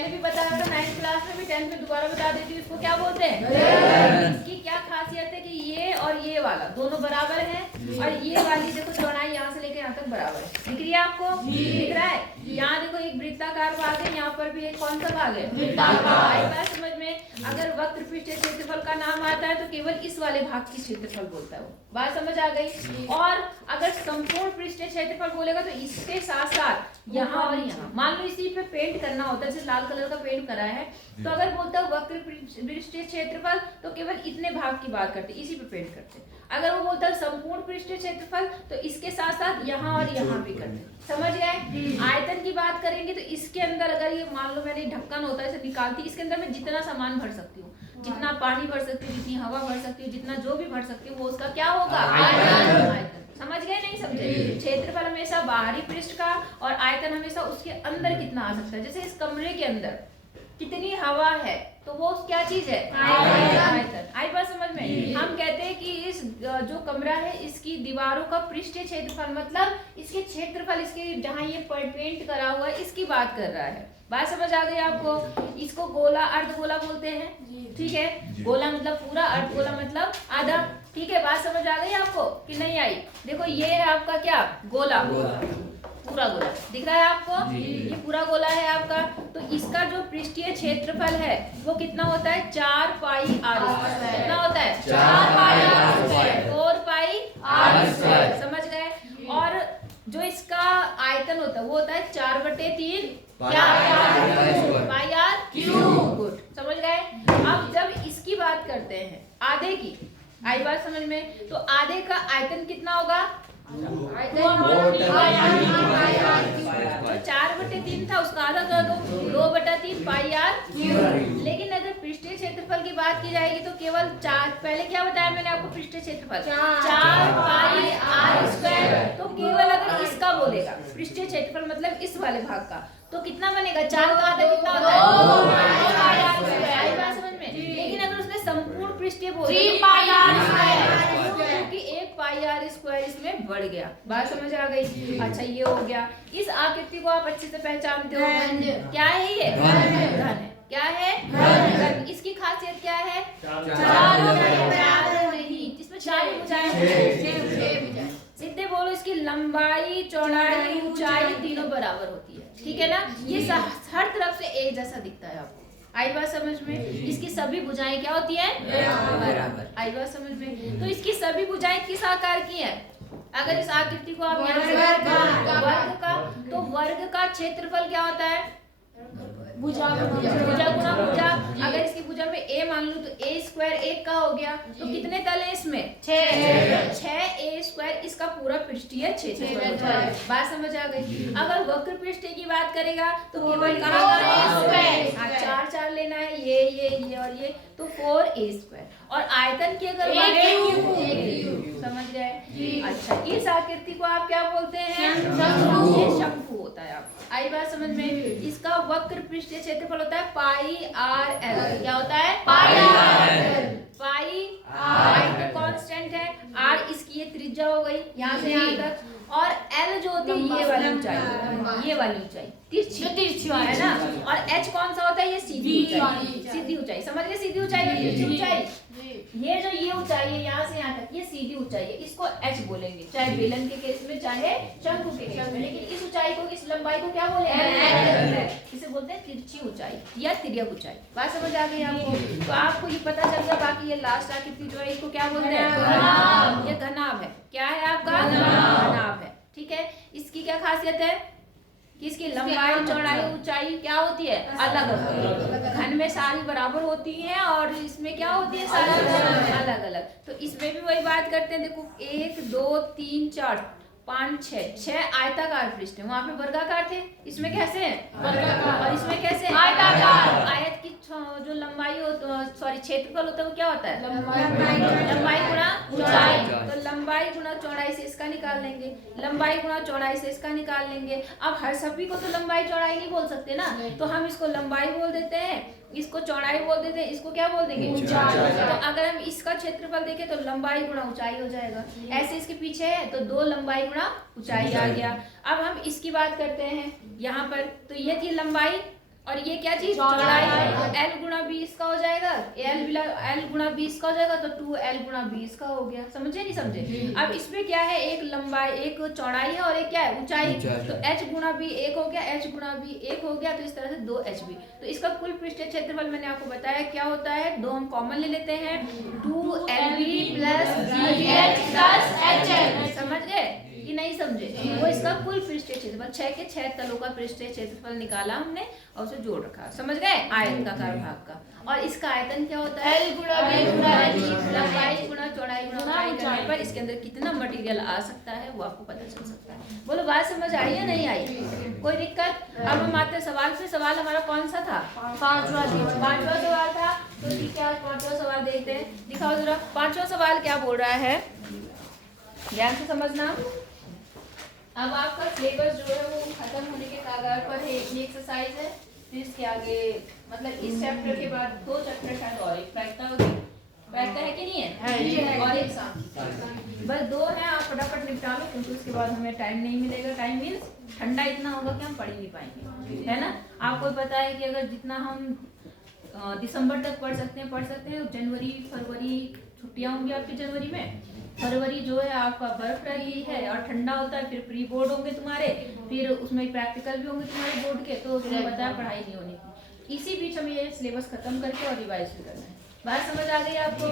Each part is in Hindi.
पहले भी बताया था 9th क्लास में भी, 10th में दोबारा बता देती हूँ। इसको क्या बोलते हैं? इसकी क्या खासियत है कि ये और ये वाला दोनों बराबर है, और ये वाली देखो चौड़ाई यहाँ से लेकर यहाँ तक बराबर है। दिख रही है आपको? दिख रहा है? यहाँ देखो एक वृत्ताकार भाग है, यहाँ पर भी एक कौन सा भाग है? वृत्ताकार। आई बात समझ में? अगर वक्र पृष्ठीय क्षेत्रफल का नाम आता है तो केवल इस वाले भाग की क्षेत्रफल बोलता है वो। बात समझ आ गई? और अगर संपूर्ण पृष्ठीय क्षेत्रफल बोलेगा तो इसके साथ साथ यहाँ और यहाँ, मान लो इसी पे पेंट करना होता है, जैसे लाल कलर का पेंट करा है, तो अगर बोलता है वक्र पृष्ठीय क्षेत्रफल तो केवल इतने भाग की बात करते, इसी पे पेंट करते। अगर वो बोलता है संपूर्ण पृष्ठीय क्षेत्रफल तो इसके साथ साथ यहाँ और यहाँ भी करते। समझ गए? आयतन की बात करेंगे तो इसके अंदर अगर ये मान लो मैंने ढक्कन होता है इसे निकालती, इसके अंदर मैं जितना सामान भर सकती हूँ, जितना पानी भर सकती हूँ, जितनी हवा भर सकती हूँ, जितना जो भी भर सकती हूँ, वो उसका क्या होगा? आयतन। समझ गए? नहीं समझे? क्षेत्रफल हमेशा बाहरी पृष्ठ का और आयतन हमेशा उसके अंदर कितना आ सकता है। जैसे इस कमरे के अंदर कितनी हवा है तो वो क्या चीज है? आयतन। आई बात समझ में? हम कहते हैं कि इस जो कमरा है इसकी दीवारों का पृष्ठीय क्षेत्रफल मतलब इसके क्षेत्रफल, इसके जहाँ ये पेंट करा हुआ है इसकी बात कर रहा है। बात समझ आ गई आपको? इसको गोला अर्धगोला बोलते हैं। ठीक है? गोला मतलब पूरा, अर्धगोला मतलब आधा। ठीक है? बात समझ आ गई आपको कि नहीं आई? देखो ये है आपका क्या? गोला, पूरा गोला दिख रहा है आपको? ये पूरा गोला है आपका। तो इसका जो पृष्ठीय क्षेत्रफल है वो कितना होता है? 4 पाई आर स्क्वायर। कितना होता है? 4 pi r square, 4 pi r square. समझ गए? और जो इसका आयतन होता है वो होता है 4/3 पाई आर क्यूब। समझ गए? अब जब इसकी बात करते हैं आधे की, आई बात समझ में? तो आधे का आयतन कितना होगा? जो 4/3 था उसका आधा कर दो, 2/3 पाई आर क्यूब। लेकिन अगर पृष्ठीय क्षेत्रफल की बात की जाएगी तो केवल 4, पहले क्या बताया मैंने आपको? पृष्ठीय क्षेत्रफल 4 पाई आर स्क्वायर। तो केवल अगर इसका बोलेगा पृष्ठीय क्षेत्रफल मतलब इस वाले भाग का, तो कितना बनेगा? 4 का आधा कितना होता है? आई बात समझ में? लेकिन अगर उसने संपूर्ण पृष्ठीय बोला 3 पाई आर स्क्वायर, क्योंकि 1 पाई आर स्क्वायर इसमें बढ़ गया। बात समझ आ गई? अच्छा ये हो गया। इस आकृति को आप अच्छे से पहचानते हो? क्या है ये? घन है। क्या है? घन। इसकी खासियत क्या है? चार नहीं, इसमें 4 भुजाएं। सीधे बोलो, इसकी लंबाई, चौड़ाई, ऊंचाई तीनों बराबर होती है। ठीक है ना? ये हर तरफ से एक जैसा दिखता है आपको। आई बात समझ में? इसकी सभी भुजाएं क्या होती हैं? बराबर। आई बात समझ में? तो इसकी सभी भुजाएं किस आकार की हैं? अगर इस आकृति को आप यहाँ से वर्ग का, तो वर्ग का क्षेत्रफल क्या होता है? भुजा गुना भुजा। अगर इसकी भुजा में a मान लूं तो a स्क्वायर 1 का हो गया। तो कितने तल है इसमें? 6 a स्क्वायर इसका पूरा पृष्ठीय क्षेत्रफल। बात समझ आ गई? अगर वक्र पृष्ठीय की बात करेगा तो केवल कहाँ 4 लेना है, ये और ये, तो 4a स्क्वायर। और आयतन की अगर समझ गए? अच्छा, इस आकृति को आप क्या बोलते हैं? ये शंकु होता है आपका। आई बात समझ में? इसका वक्र पृष्ठीय क्षेत्रफल होता है पाई आर एल। क्या होता है? पाई आर एल। पाई आर तो कांस्टेंट है, आर इसकी ये त्रिज्या हो गई यहाँ से यहाँ तक, और एल जो होती है ये वाली ऊंचाई, ये वाली ऊंचाई तिरछी है ना। और एच कौन सा होता है? ये सीधी ऊंचाई। सीधी ऊंचाई समझ गए? सीधी ऊंचाई और तिरछी ऊंचाई। ये जो ये ऊंचाई है यहाँ से यहाँ तक, ये सीधी ऊंचाई है, इसको एच बोलेंगे, चाहे बेलन के केस में चाहे शंकु के केस में। लेकिन इस ऊंचाई को, इस लंबाई को क्या बोलेंगे? इसे बोलते हैं तिरछी ऊंचाई या तिर्यक ऊंचाई। बात समझ आ गई आपको? तो आपको ये पता चल गया। बाकी ये लास्ट आकृति जो है इसको क्या बोलते हैं? ये घनाभ है। क्या है आपका? घनाभ है। ठीक है? इसकी क्या खासियत है कि इसकी लंबाई, चौड़ाई, ऊंचाई क्या होती है? अलग अलग। घन में सारी बराबर होती है और इसमें क्या होती है? सारी अलग अलग। तो इसमें भी वही बात करते हैं। देखो 1 2 3 4 5 6 आयताकार पृष्ठ है, वहाँ पे वर्गाकार थे, इसमें कैसे है? वर्गाकार। और इसमें कैसे? आयताकार। आयत की जो लंबाई हो, सॉरी क्षेत्रफल होता है वो क्या होता है? लंबाई गुणा चौड़ाई। तो लंबाई गुणा चौड़ाई से इसका निकाल लेंगे, लंबाई गुणा चौड़ाई से इसका निकाल लेंगे। अब हर सभी को तो लंबाई चौड़ाई नहीं बोल सकते ना, तो हम इसको लंबाई बोल देते हैं, इसको चौड़ाई बोल देते हैं, इसको क्या बोल देंगे? ऊंचाई। तो अगर हम इसका क्षेत्रफल देखें तो लंबाई गुणा ऊंचाई हो जाएगा। ऐसे इसके पीछे है तो 2 लंबाई गुणा ऊंचाई आ गया। अब हम इसकी बात करते हैं यहाँ पर, तो ये थी लंबाई और ये क्या चीज चौड़ाई है। L गुणा बी इसका हो जाएगा, L गुणा बी इसका हो जाएगा, तो 2L गुणा बी इसका हो गया। समझे नहीं समझे? अब इसमें क्या है, एक लंबाई एक चौड़ाई है और एक क्या है ऊंचाई। तो H गुणा बी एक हो गया, H गुणा बी एक हो गया, तो इस तरह से 2HB। तो इसका कुल पृष्ठीय क्षेत्रफल मैंने आपको बताया क्या होता है, दो हम कॉमन ले लेते हैं, 2LB plus BH plus HL। समझ गए कि नहीं समझे? वो इसका कुल पृष्ठीय क्षेत्रफल 6 के 6 तलों का पृष्ठीय क्षेत्रफल निकाला हमने और उसे जोड़ रखा। समझ गए? आयताकार भाग का। और इसका आयतन क्या होता है, L गुणा B गुणा H, लंबाई गुणा चौड़ाई गुणा ऊंचाई करने पर इसके अंदर कितना मटेरियल आ सकता है वो आपको पता चल सकता है। बोलो बात समझ आई या नहीं आई? कोई दिक्कत? अब हम आते हैं सवाल पे। सवाल हमारा कौन सा था? पांचवा सवाल था। तो ठीक है, आज पांचवा सवाल देखते हैं। दिखाओ जरा पांचवा सवाल क्या बोल रहा है, ध्यान से समझना। अब आपका सिलेबस जो है वो खत्म होने के कगार पर है। एक एक्सरसाइज है, फिर इसके आगे मतलब इस चैप्टर के बाद 2 चैप्टर शायद और एक प्रायिकता होगी। प्रायिकता है कि नहीं है? और एक सांख्यिकी। बस 2 हैं, आप फटाफट निपटा लो क्योंकि उसके बाद हमें टाइम नहीं मिलेगा। टाइम मीन्स ठंडा इतना होगा कि हम पढ़ ही नहीं पाएंगे, है ना? आपको पता है कि अगर जितना हम दिसंबर तक पढ़ सकते हैं। जनवरी फरवरी छुट्टियां होंगी आपकी जनवरी में। फरवरी जो है आपका बर्फ रही है और ठंडा होता है, फिर प्री बोर्ड होंगे तुम्हारे, फिर उसमें प्रैक्टिकल भी होंगे तुम्हारे बोर्ड के, तो तुम्हें पता है पढ़ाई नहीं होनी थी। इसी बीच हमें ये सिलेबस खत्म करके और रिवाइज भी करना है। बात समझ आ गई आपको?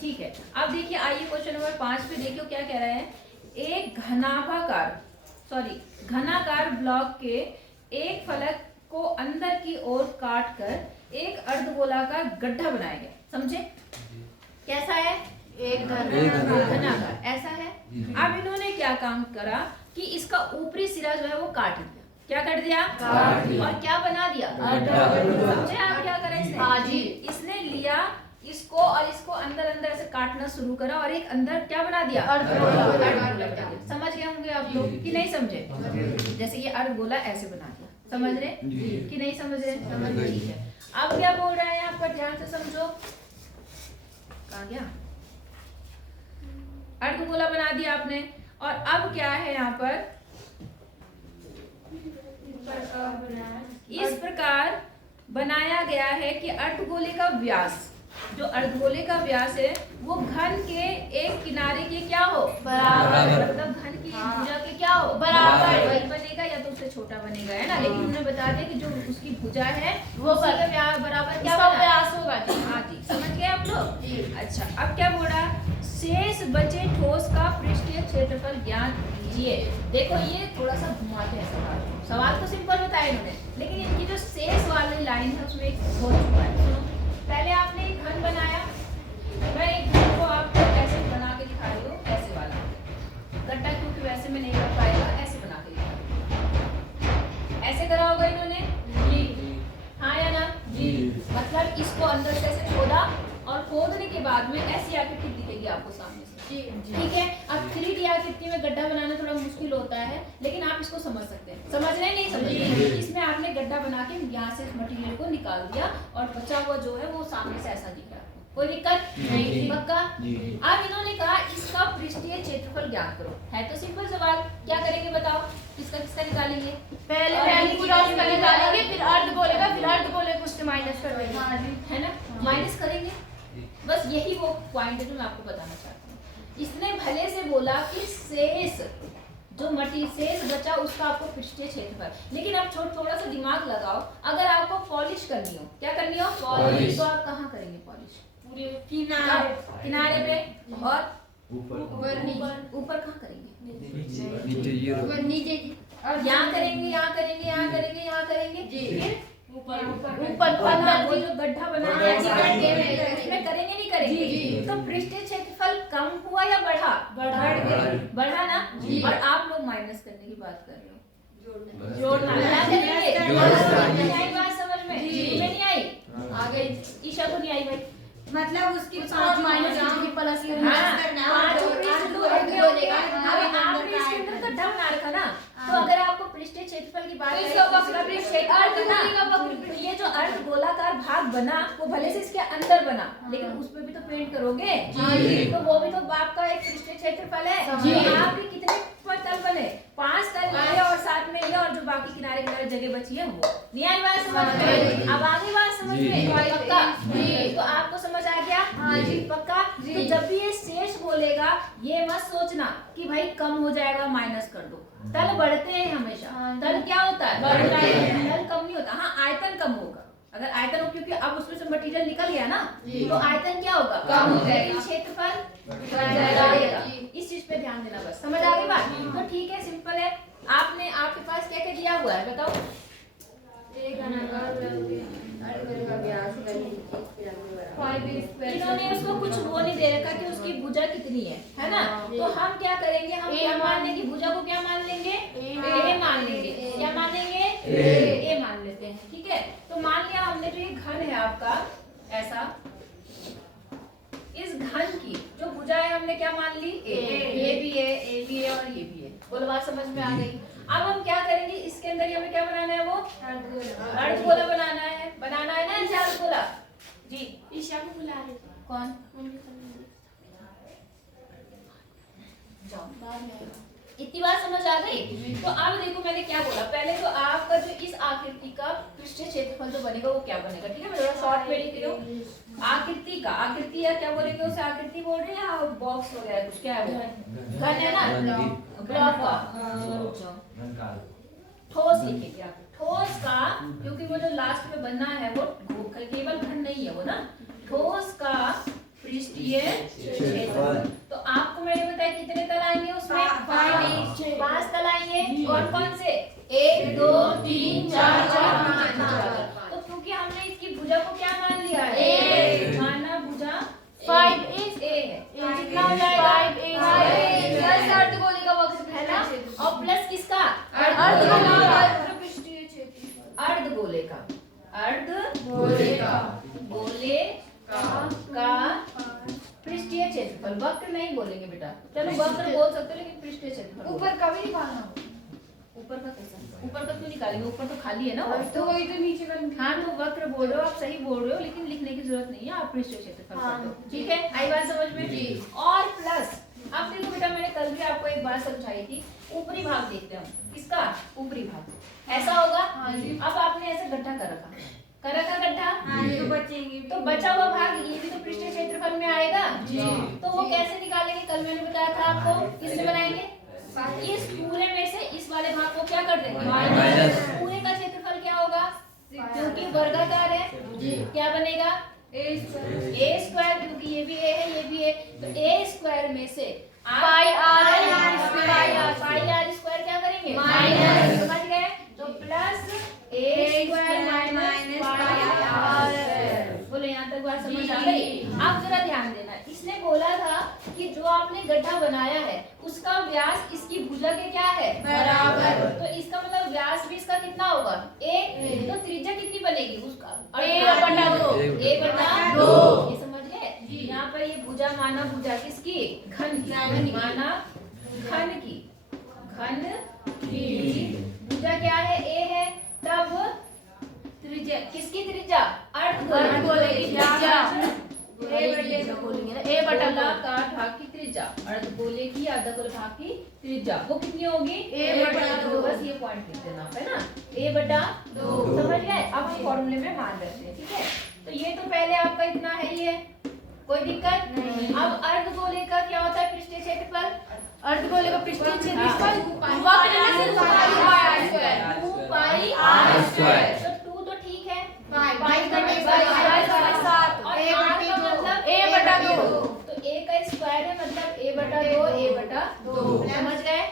ठीक है, अब देखिए आइए क्वेश्चन नंबर 5 पे देखियो क्या कह रहे हैं। एक घनाकार ब्लॉक के एक फलक को अंदर की ओर काट कर एक अर्धगोलाकार गड्ढा बनाया गया। समझे? कैसा है? एक घनाकार ऐसा है। अब इन्होंने क्या काम करा कि इसका ऊपरी सिरा जो है वो काट दिया। क्या कर दिया? और क्या बना दिया? समझे आप क्या करा इसने? इसने लिया इसको और इसको अंदर अंदर ऐसे काटना शुरू करा और एक अंदर क्या बना दिया? अर्धगोला। समझ गए होंगे आप लोग कि नहीं समझे? जैसे ये अर्धगोला ऐसे बना दिया। समझ रहे कि नहीं समझ रहे? ठीक है। अब क्या बोल रहा है यहाँ पर, ध्यान से समझो। कहाँ गया? अर्धगोला बना दिया आपने और अब क्या है यहाँ पर, इस प्रकार बनाया गया है कि अर्धगोले का व्यास, जो अर्धगोले का व्यास है वो घन के एक किनारे के क्या हो? बराबर। मतलब घन की भुजा के क्या हो? बराबर। वही बनेगा या तो उससे छोटा बनेगा, है ना? लेकिन उन्होंने बता दिया कि जो उसकी भुजा है वो बराबर क्या व्यास होगा। हाँ जी, समझ गए आप लोग? अच्छा, अब क्या बोल रहा? शेष बचे ठोस का पृष्ठीय क्षेत्रफल ज्ञात कीजिए। देखो ये थोड़ा सा घुमाते हैं सवाल तो सिंपल बताया इन्होंने, लेकिन इनकी जो शेष वाली लाइन है उसमें एक हो चुका है। सुनो, पहले आपने एक घन बनाया, मैं एक घन को आपको ऐसे बना के दिखा रही हूँ, ऐसे वाला गड्ढा, क्योंकि वैसे में नहीं कर पाएगा, ऐसे बना के दिखा। ऐसे करा होगा इन्होंने जी, हाँ या ना जी? मतलब इसको अंदर से ऐसे खोदा और खोदने के बाद में ऐसी आकृति दिखेगी आपको सामने से। ठीक है। अब 3D आकृति में गड्ढा बनाना थोड़ा मुश्किल होता है, लेकिन आप इसको समझ सकते हैं। समझ रहे नहीं समझ रहे? इसमें आपने गड्ढा बना के यहाँ से मटेरियल को निकाल दिया और बचा हुआ जो है वो सामने से ऐसा दिख रहा है। कोई दिक्कत नहीं? पक्का? अब इन्होंने कहा इसका पृष्ठीय क्षेत्रफल ज्ञात करो। है तो सिंपल सवाल, क्या करेंगे बताओ? किसका किसका निकालेंगे? पहले पूरा उसका निकालेंगे, फिर अर्धगोले का, फिर अर्धगोले को उससे माइनस कर देंगे, है ना? माइनस करेंगे। बस यही वो पॉइंट है जो मैं आपको बताना चाहती हूँ। इसने भले से बोला कि शेष जो शेष बचा उसका आपको पृष्ठीय क्षेत्रफल, लेकिन आप थोड़ा सा दिमाग लगाओ। अगर आपको पॉलिश करनी हो, क्या करनी हो? पॉलिश। तो आप कहाँ करेंगे पॉलिश? पूरे किनारे पे और ऊपर कहाँ करेंगे? नीचे। और यहाँ करेंगे, यहाँ करेंगे, यहाँ करेंगे, यहाँ करेंगे, फिर ऊपर वो जो गड्ढा बनाया है उसमें करेंगे नहीं करेंगे? तो पृष्ठीय क्षेत्रफल कम हुआ या बढ़ा? बढ़ा ना? और आप लोग माइनस करने की बात कर रहे हो, जोड़ना। बात समझ में नहीं आई? आ गई? ईशा को नहीं आई भाई? मतलब उसकी माइनस की प्लस गड्ढा बना रखा ना, तो अगर आपको पृष्ठीय क्षेत्रफल की बात तो ये जो अर्ध गोलाकार भाग बना वो भले से इसके अंदर बना, लेकिन उसमें भी तो पेंट करोगे, तो वो भी तो आपका एक पृष्ठीय क्षेत्रफल है। आपके कितने तल बने? 5 तल ये और साथ में ये और जो बाकी किनारे किनारे जगह बची है वो। नहीं आई बात समझ में? अब आगे बात समझ में? पक्का? तो आपको समझ आ गया? हाँ जी पक्का। तो जब भी ये शेष बोलेगा ये मत सोचना कि भाई कम हो जाएगा माइनस कर दो। तल बढ़ते हैं हमेशा। तल क्या होता है? बढ़ता है। तल कम नहीं होता। हाँ आयतन कम होगा। अगर आयतन हो, क्योंकि अब उसमें से मटेरियल निकल गया ना, तो आयतन क्या होगा? कम हो जाएगा। क्षेत्रफल बढ़ जाएगा। इस चीज पे ध्यान देना बस। समझ आ गई बात? तो ठीक है, सिंपल है। आपने आपके पास क्या क्या दिया हुआ है बताओ? इन्होंने उसको कुछ वो नहीं दे रखा कि उसकी भुजा कितनी है ना? तो हम क्या करेंगे? हम क्या मान लेंगे? भुजा को क्या मान लेंगे? ए मान लेंगे। क्या मान लेंगे? ए मान लेते हैं। ठीक है, तो मान लिया हमने जो ये घन है आपका ऐसा, इस घन की जो भुजा है हमने क्या मान ली? ये भी है, ए भी है और ये भी है। बोलो बात समझ में आ गई? अब हम क्या करेंगे? इसके अंदर हमें क्या बनाना है? वो अर्धगोला बनाना है। बनाना है ना इसे अर्धगोला? जी ईशा को बुला रहे। कौन? इतनी बात समझ आ गई? तो अब देखो मैंने क्या बोला। पहले तो आपका जो इस आकृति का पृष्ठीय क्षेत्रफल जो बनेगा वो क्या बनेगा? ठीक है, मैं थोड़ा शॉर्ट में लिख रही हूँ। आकृति का, आकृति या क्या बोलेंगे उसे? आकृति बोल रहे हैं या बॉक्स वगैरह कुछ? क्या है वो? घन है ना? ब्लॉक का ठोस लिखेंगे आप। ठोस का, क्योंकि वो जो लास्ट में बनना है वो केवल घन नहीं है वो ना, ठोस का पृष्ठीय क्षेत्रफल। तो आपको मैंने बताया कितने तल आएंगे उसमें? 5 तल आएंगे। कौन कौन से? 1 2 3 4 5। तो क्योंकि हमने इसकी भुजा को क्या मान लिया है? माना भुजा 5 ए है। कितना हो जाएगा? 5 प्लस अर्धगोले का वक्र है ना, और प्लस किसका? अर्धगोले का। अर्धगोले का पृष्ठीय क्षेत्रफल। वक्र नहीं बोलेंगे बेटा, चलो वक्र बोल सकते हो लेकिन पृष्ठीय क्षेत्रफल ऊपर का भी निकालना। ऊपर का कैसा? ऊपर का क्यों निकालेंगे? ऊपर तो खाली है ना। तो वही तो नीचे का। हाँ तो वक्र बोल रहे हो आप, सही बोल रहे हो, लेकिन लिखने की जरूरत नहीं है, आप पृष्ठीय क्षेत्रफल कर दो। ठीक है, आई बात समझ में? जी। और प्लस अब देखो बेटा, मैंने कल भी आपको एक बात समझाई थी। ऊपरी भाग देखते हैं हम। किसका? ऊपरी भाग ऐसा होगा। अब आपने ऐसे गड्ढा कर रखा गड्ढा, तो बचेंगे। तो बचा हुआ भाग ये भी तो पृष्ठीय क्षेत्रफल में आएगा। तो वो कैसे निकालेंगे? कल मैंने बताया था आपको। किससे बनाएंगे? इस पूरे में से इस वाले भाग को क्या कर देंगे? माइनस। पूरे का क्षेत्रफल क्या होगा? क्योंकि वर्गाकार है, क्या बनेगा? ए स्क्वायर, क्योंकि ये भी ए है ये भी ए, तो ए स्क्वायर में से पाई आर स्क्वायर क्या करेंगे? माइनस। समझ गए? तो plus a square minus pi r. बोलो यहाँ तक बात समझ आ गई? अब जरा ध्यान देना, इसने बोला था कि जो आपने गड्ढा बनाया है उसका व्यास इसकी भुजा के क्या है? बराबर। तो इसका मतलब व्यास भी इसका कितना होगा? ए। तो त्रिज्या कितनी बनेगी उसका? a/2। ये समझ गए? यहाँ पर ये भुजा माना भुजा किसकी? घन की। माना घन की। घन की भुजा क्या है? ए है। तब त्रिज्या किसकी? त्रिज्या अर्धगोले की त्रिज्या। गोलाकार भाग की त्रिज्या, अर्धगोले की अर्धगोले भाग की त्रिज्या वो कितनी होगी? a/2। बस ये पॉइंट लिख देना है ना, a/2। समझ गए? अब हम फॉर्मूले में मान लेते हैं। ठीक है, तो ये तो पहले आपका इतना है ही है, कोई दिक्कत नहीं। अब अर्धगोले का क्या होता है? पृष्ठीय क्षेत्रफल। अर्धगोले का पृष्ठीय क्षेत्रफल वक्र में से 2πr²। तो 2 तो ठीक है, पाई का मतलब a/2। तो a का स्क्वायर है मतलब a/2। समझ गए?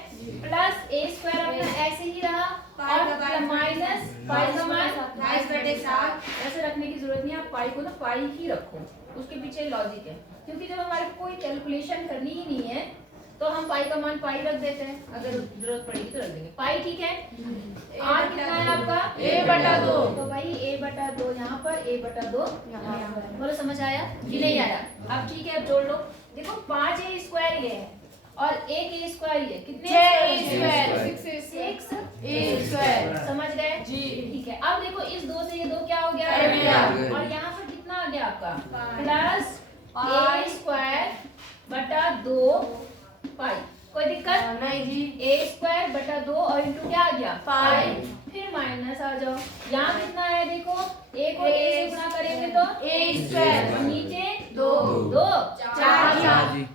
प्लस a स्क्वायर अपना ऐसे ही रहा और माइनस पाई का मान 22/7। ऐसे रखने की जरूरत नहीं, आप पाई को ना पाई ही रखो, उसके पीछे लॉजिक है। क्योंकि जब हमारे को कोई कैलकुलेशन करनी ही नहीं है तो हम पाई का मान पाई रख देते हैं, अगर जरूरत पड़ेगी तो रख देंगे। पाई ठीक है। आर कितना है आपका? a/2। तो भाई a/2 यहाँ पर, a/2 यहाँ पर। बोलो समझ आया कि नहीं आया? अब ठीक है, अब जोड़ लो। देखो 5a स्क्वायर ये है और 1a स्क्वायर ये कितने? 6a square. समझ गए? जी ठीक है। अब देखो इस 2 से ये 2 क्या हो गया? और यहाँ पर कितना आ गया आपका? प्लस a² बटा 2 पाई। कोई दिक्कत नहीं जी। a² बटा 2 और इंटू क्या आ गया पाई। फिर माइनस आ जाओ, यहाँ कितना है देखो, a को a से गुणा करेंगे तो a² और नीचे 2 चार।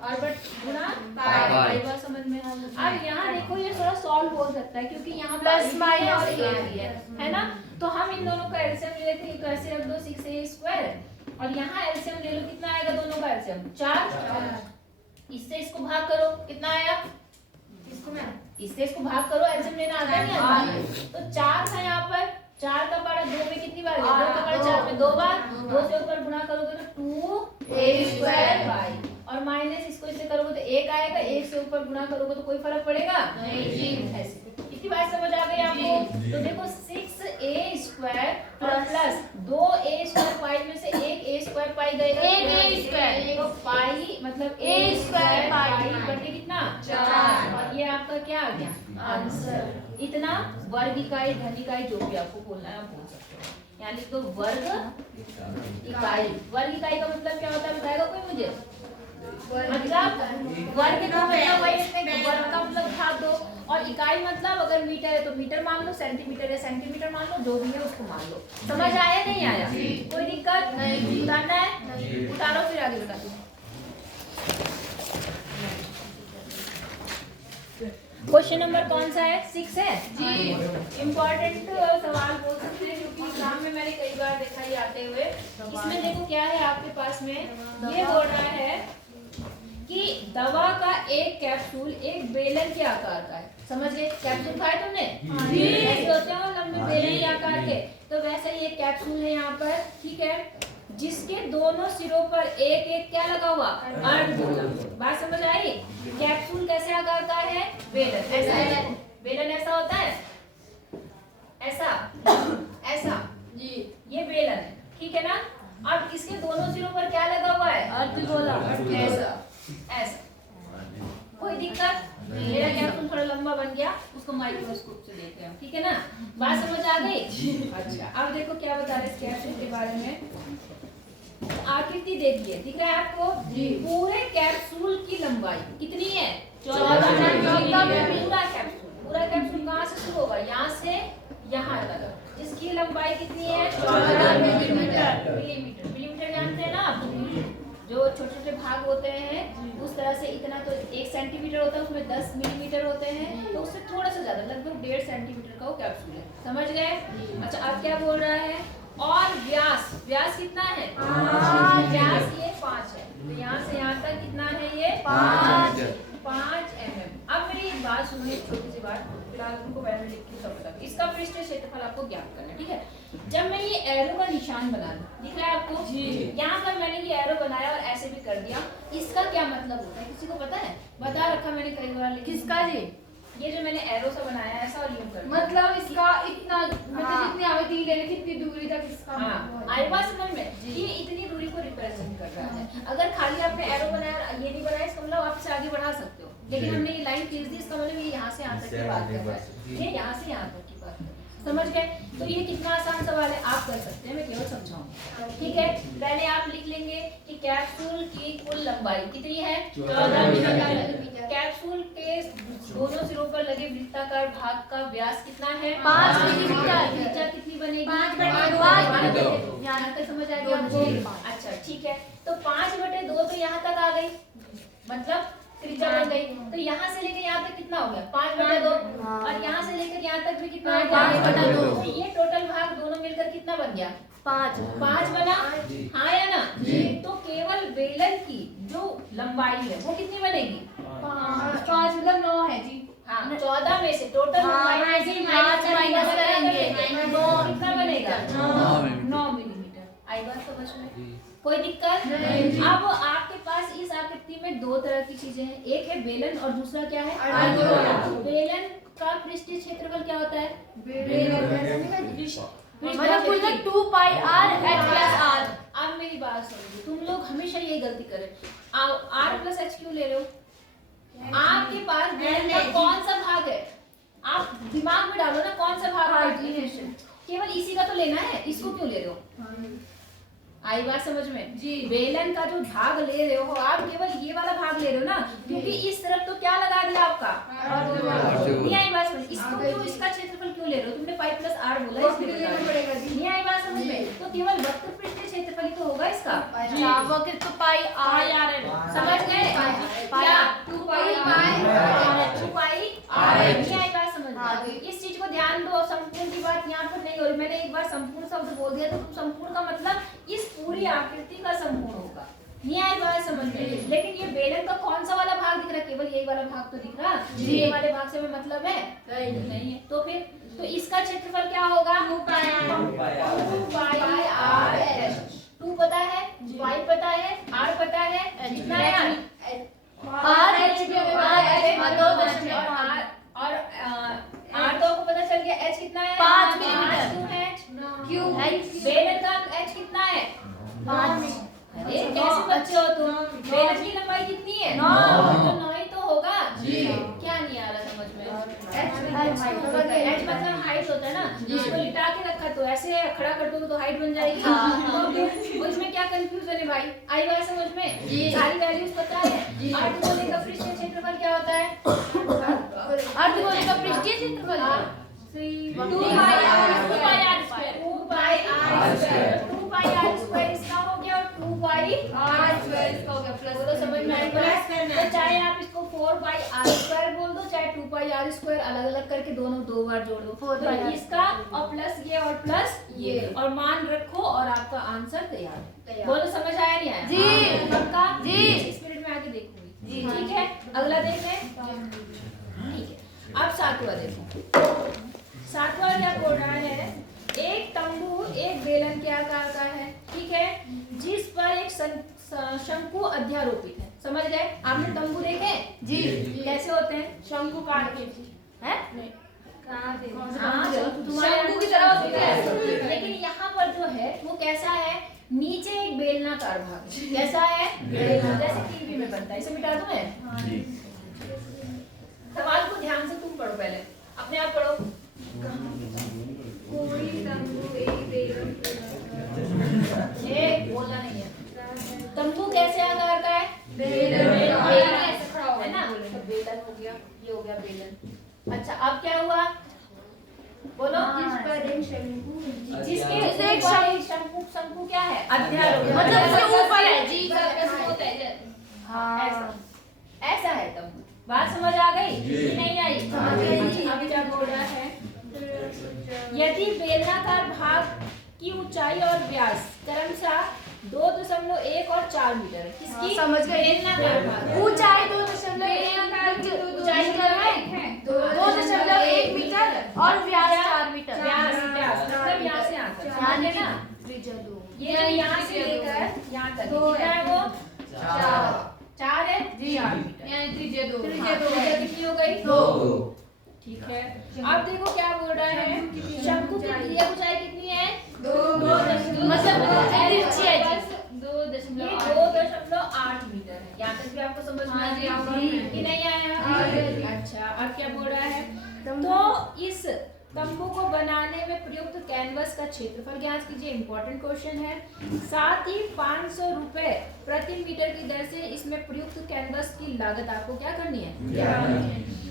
और बट गुणा पाई। बात समझ में अब यहाँ देखो ये थोड़ा सॉल्व हो सकता है क्योंकि यहाँ प्लस माइनस और a भी है ना, तो हम इन दोनों का एलसीएम ले लेते हैं, कैसे रख दो 6a² और यहाँ एलसीएम ले लो, कितना आएगा दोनों का एलसीएम 4, इससे इसको भाग करो, कितना आया, इसको मैं इससे इसको भाग करो, एलसीएम लेना आता नहीं आता, तो 4 था यहाँ पर, 4 का पारा 2 में कितनी बार गया, 2 का पारा 4 में 2 बार, 2 से ऊपर गुणा करोगे तो 2a² बाई और माइनस इसको इससे करोगे तो 1 आएगा, 1 से ऊपर गुणा करोगे तो कोई फर्क पड़ेगा नहीं जी। ऐसे इतनी बात समझ आ गई आपको, तो देखो 6a² प्लस 2a² पाई में से एक a² पाई गएगा, एक a², तो पाई मतलब a² पाई बटे कितना 4 और ये आपका क्या आ गया आंसर। इतना वर्ग इकाई घन इकाई जो भी आपको बोलना है आप बोल सकते हो, यहाँ लिख दो वर्ग इकाई। वर्ग इकाई का मतलब क्या होता है बताएगा कोई मुझे, मतलब वर्ग का मतलब वही इसमें वर्ग का मतलब भाग दो और इकाई मतलब अगर मीटर है तो मीटर मान लो, सेंटीमीटर है सेंटीमीटर मान लो, जो भी है उसको मान लो। समझ आया नहीं आया, कोई दिक्कत नहीं, उतारना है उतारो फिर आगे बता दो। क्वेश्चन नंबर कौन सा है 6 है जी। इम्पोर्टेंट सवाल बोल सकते हैं क्योंकि एग्जाम में मैंने कई बार देखा ये आते हुए। इसमें देखो क्या है आपके पास में, ये बोल रहा है कि दवा का एक कैप्सूल एक बेलन के आकार का है, समझ गए, कैप्सूल खाए तुमने ऐसे होते हैं लंबे बेलन के आकार के, तो वैसे ही एक कैप्सूल है यहाँ पर, ठीक है, जिसके दोनों सिरों पर एक एक क्या लगा हुआ अर्धगोला। बात समझ आई, कैप्सूल कैसे आकार का है, बेलन ऐसा है, बेलन ऐसा होता है, ऐसा ऐसा जी, ये बेलन है, ठीक है ना। अब इसके दोनों सिरों पर क्या लगा हुआ है अर्धगोला, ऐसा ऐसा, कोई दिक्कत, मेरा कैप्सूल थोड़ा लंबा बन गया, उसको माइक्रोस्कोप से देखते हैं, ठीक है ना। बात समझ आ गई। अच्छा अब देखो क्या बता रहे हैं इस कैप्सूल के बारे में, आकृति देखिए, दिख रहा है आपको जी। पूरे कैप्सूल की लंबाई कितनी है 14 पूरा कैप्सूल कहाँ से शुरू होगा, यहाँ से यहाँ तक, इसकी लंबाई कितनी है 14 मिलीमीटर। मिलीमीटर जानते हैं ना आप, जो छोटे छोटे भाग होते हैं उस तरह से, इतना तो 1 सेंटीमीटर होता है, उसमें 10 मिलीमीटर होते हैं, तो उससे थोड़ा सा ज्यादा लगभग 1.5 सेंटीमीटर का वो कैप्सूल है, समझ गए। अच्छा अब क्या बोल रहा है, और व्यास, व्यास कितना है व्यास ये 5 है, तो यहाँ से यहाँ तक कितना है ये 5 mm। अब मेरी एक बात सुनो, एक छोटी सी बात, फिलहाल तुमको पहले लिख के सब बता, इसका पृष्ठ क्षेत्रफल आपको ज्ञात करना है, ठीक है। जब मैं ये एरो का निशान बना लूं, दिख रहा है आपको जी, यहाँ पर मैंने ये एरो बनाया और ऐसे भी कर दिया, इसका क्या मतलब होता है किसी को पता है, बता रखा मैंने कई बार, किसका जी, ये जो मैंने एरो सा बनाया ऐसा और यूं कर, मतलब इसका इतना मतलब जितनी आवृत्ति ले ले कितनी दूरी तक इसका, हाँ आई बात समझ में, ये इतनी दूरी को रिप्रेजेंट कर रहा है। अगर खाली आपने एरो बनाया ये नहीं बनाया, इसका मतलब आप इसे आगे बढ़ा सकते हो, लेकिन हमने ये लाइन खींच दी, इसका मतलब ये यहाँ से यहाँ तक की बात कर रहा है, ये यहाँ से यहाँ तक की बात कर रहा है, समझ गए। तो ये कितना आसान सवाल है, आप कर सकते हैं, मैं केवल समझाऊंगा, ठीक है। पहले आप लिख लेंगे कि कैप्सूल की कुल लंबाई कितनी है 14 मिलीमीटर, कैप्सूल के दोनों सिरों पर लगे वृत्ताकार भाग का व्यास कितना है 5 मिलीमीटर, त्रिज्या कितनी बनेगी 5/2, यहाँ तक समझ आ गया आपको। अच्छा ठीक है, तो 5/2 तो यहाँ तक आ गई, मतलब त्रिज्या बन गई, तो यहाँ से लेकर यहाँ तक कितना हो गया 5/2 और यहाँ से लेकर यहाँ तक भी कितना हो गया 5/2, तो ये टोटल भाग दोनों मिलकर कितना बन गया 5 बना, हाँ या ना। तो केवल बेलन की जो लंबाई है वो कितनी बनेगी 5 मतलब 9 है जी, हाँ 14 में से टोटल लंबाई से माइनस करेंगे कितना बनेगा 9 मिलीमीटर। आई बात समझ में, कोई दिक्कत नहीं। अब आपके पास इस आकृति में दो तरह की चीजें हैं, एक है बेलन और दूसरा क्या है अर्धगोला। बेलन का पृष्ठीय क्षेत्रफल क्या होता है मतलब 2 पाई r h प्लस r। अब मेरी बात सुनिए, तुम लोग हमेशा यही गलती कर रहे हो, r प्लस h क्यों ले रहे हो, आपके पास बेलन का कौन सा भाग है, आप दिमाग में डालो ना कौन सा भाग है, केवल इसी का तो लेना है, इसको क्यों ले रहे हो। आई बात समझ में जी, बेलन का जो भाग ले रहे हो आप केवल ये वाला भाग ले रहे हो ना, क्योंकि इस तरफ तो क्या लगा दिया आपको नहीं आई बात समझ, इसको क्यों, इसका क्षेत्रफल क्यों ले रहे हो तुमने? 5 + 8 बोला, इसलिए लेना पड़ेगा। नहीं आई बात समझ में? तो केवल वक्र पृष्ठीय क्षेत्रफल ही तो होगा इसका। अच्छा वक्र तो पाई आर यार समझ गए क्या? 2 पाई आर। नहीं आई बात समझ में? इस चीज को ध्यान दो, संपूर्ण की बात यहाँ पर नहीं हो रही। मैंने एक बार संपूर्ण शब्द बोल दिया तो संपूर्ण का मतलब इस पूरी आकृति का संपूर्ण होगा। नहीं आई बात समझ में? लेकिन ये बेलन का कौन सा वाला भाग दिख रहा है? केवल यही वाला भाग तो दिख रहा। ये वाले भाग से हमें मतलब है नहीं है। तो फिर तो इसका क्षेत्रफल क्या होगा? 2 पाई आर एच। 2 पता है, y पता है, r पता है, कितना है r h भी और r तो आपको पता चल गया। h कितना है? 5 मिलीमीटर। क्यों बेलन का h कितना है? 5। अरे कैसे बच्चे हो तुम? बेलन की लंबाई कितनी है? 9। तो 9 ही तो होगा जी। क्या नहीं आ रहा समझ में? h मतलब हाइट होता है ना, जिसको लिटा के रखा तो ऐसे खड़ा कर दो तो हाइट बन जाएगी। तो इसमें क्या कंफ्यूजन है भाई? आई बात समझ में? सारी वैल्यूज पता है। अर्धगोले का पृष्ठीय क्षेत्रफल क्या होता है? अर्धगोले का पृष्ठीय क्षेत्रफल 2 पाई आर स्क्वायर इसका हो गया और 2 पाई आर स्क्वायर इसका हो गया। प्लस तो समझ में आएगा। तो चाहे आप इसको 4 पाई आर स्क्वायर बोल दो, चाहे 2 पाई आर स्क्वायर, अलग अलग करके दोनों 2 बार जोड़ दो। तो इसका और प्लस ये और प्लस ये और मान रखो और आपका आंसर तैयार। बोलो समझ आया नहीं आया? जी पक्का जी। स्पिरिट में आके देखूंगी जी। ठीक है, अगला देख लें। ठीक है, अब 7वां देखो। 7वां क्या बोल रहा है? एक तंबू एक बेलन के आकार का है, ठीक है, जिस पर एक शंकु अध्यारोपित है। समझ गए? आपने तंबू देखे जी? कैसे होते हैं? शंकु काट के हैं? शंकु की तरह होती है। लेकिन यहाँ पर जो है वो कैसा है? नीचे एक बेलनाकार भाग है। कैसा है? जैसे टीवी में बनता है। इसे मिटा दूं मैं? सवाल को ध्यान से तुम पढ़ो, पहले अपने आप पढ़ो। कोई तंबू एक बेलन बोलना नहीं है। तंबू कैसे आकार का है? बेलन ऐसे खड़ा होगा है ना? तो बेलन हो गया, ये हो गया बेलन। अच्छा अब क्या हुआ? बोलो। जिसके एक शंकु क्या है? अध्यारोपित, मतलब उसके ऊपर है जी। ऐसा है तंबू। बात समझ आ गई कि नहीं आई? अब क्या बोल रहा है? यदि बेलनाकार भाग की ऊंचाई और व्यास क्रमशः 2.1 और 4 मीटर है। किसकी? समझ गए। बेलनाकार भाग ऊंचाई 2.1 ऊंचाई क्या है? 2.1 मीटर और व्यास 4 मीटर। व्यास मतलब यहाँ से यहाँ तक, समझ गए ना? ये यहाँ से लेकर यहाँ तक कितना है वो? 4 है जी। 4 मीटर। यानी त्रिज्या 2। त्रिज्या कितनी हो गई? 2। ठीक है, अब देखो क्या बोल रहा है? शंकु की त्रिज्या ऊंचाई कितनी है? 2 मतलब तिरछी है जी। 2.8 मीटर है। यहाँ तक भी आपको समझ में आ गया कि नहीं आया? अच्छा अब क्या बोल रहा है? तो इस तंबू को बनाने में प्रयुक्त कैनवस का क्षेत्रफल ज्ञात कीजिए। इंपॉर्टेंट क्वेश्चन है। साथ ही 500 रुपए प्रति मीटर की दर से इसमें प्रयुक्त कैनवस की लागत आपको क्या करनी है?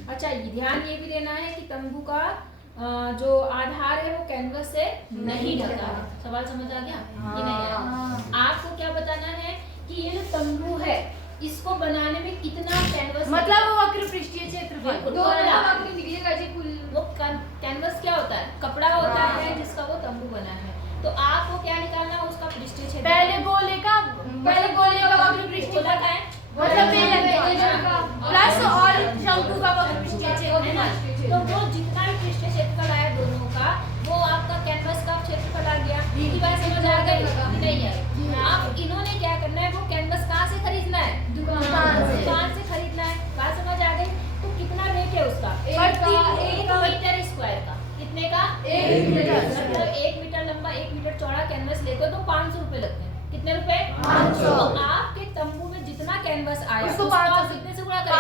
अच्छा ध्यान ये भी देना है कि तंबू का जो आधार है वो कैनवस से नहीं ढका है। सवाल समझ आ गया कि नहीं आया? आपको क्या बताना है कि ये जो तंबू है इसको बनाने में कितना कैनवस, मतलब वो वक्र पृष्ठीय क्षेत्रफल वो कैनवस क्या होता है? कपड़ा होता है जिसका वो तंबू बना है। तो आपको क्या निकालना है? उसका पृष्ठीय क्षेत्रफल। पहले गोले का वक्र पृष्ठीय गोला का है मतलब बेलन का प्लस और शंकु का वक्र पृष्ठीय क्षेत्रफल। तो वो जितना भी पृष्ठीय क्षेत्रफल आया दोनों का वो आपका कैनवस का क्षेत्रफल आ गया। ये बात समझ आ गई नहीं है? अब इन्होंने क्या करना है? वो कैनवस कहाँ से खरीदना है? दुकान से खरीदना है। बात समझ आ गई? तो कितना रेट है उसका? 1 मीटर स्क्वायर का। कितने का? 1 मीटर। मतलब 1 मीटर लंबा 1 मीटर चौड़ा कैनवस लेते हो तो 500 रुपए लगते हैं। कितने रुपए? 500। तो आपके तंबू में जितना कैनवस आया उसको 500 कितने से गुणा करेंगे?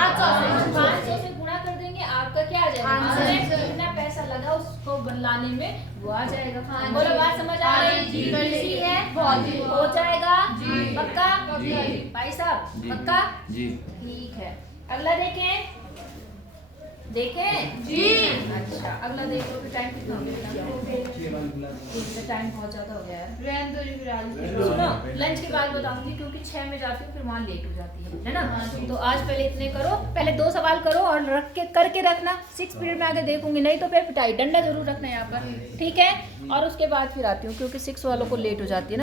500 से गुणा कर देंगे। आपका क्या आ जाएगा? कितना पैसा लगा उसको लाने में वो आ जाएगा। बोलो बात समझ आ रही है? हो जाएगा पक्का भाई साहब? पक्का? ठीक है, अगला देखें। देखें जी। अच्छा अगला देख लो फिर। टाइम कितना हो गया? टाइम बहुत ज्यादा हो गया यार। रहने दो जी फिर आज। सुनो लंच के बाद बताऊंगी क्योंकि 6 में जाती हूँ फिर वहाँ लेट हो जाती है ना। तो आज पहले इतने करो, पहले 2 सवाल करो और रख के करके रखना। 6 पीरियड में आगे देखूंगी, नहीं तो फिर पिटाई, डंडा जरूर रखना यहाँ पर, ठीक है। और उसके बाद फिर आती हूँ क्योंकि 6 वालों को लेट हो जाती है ना।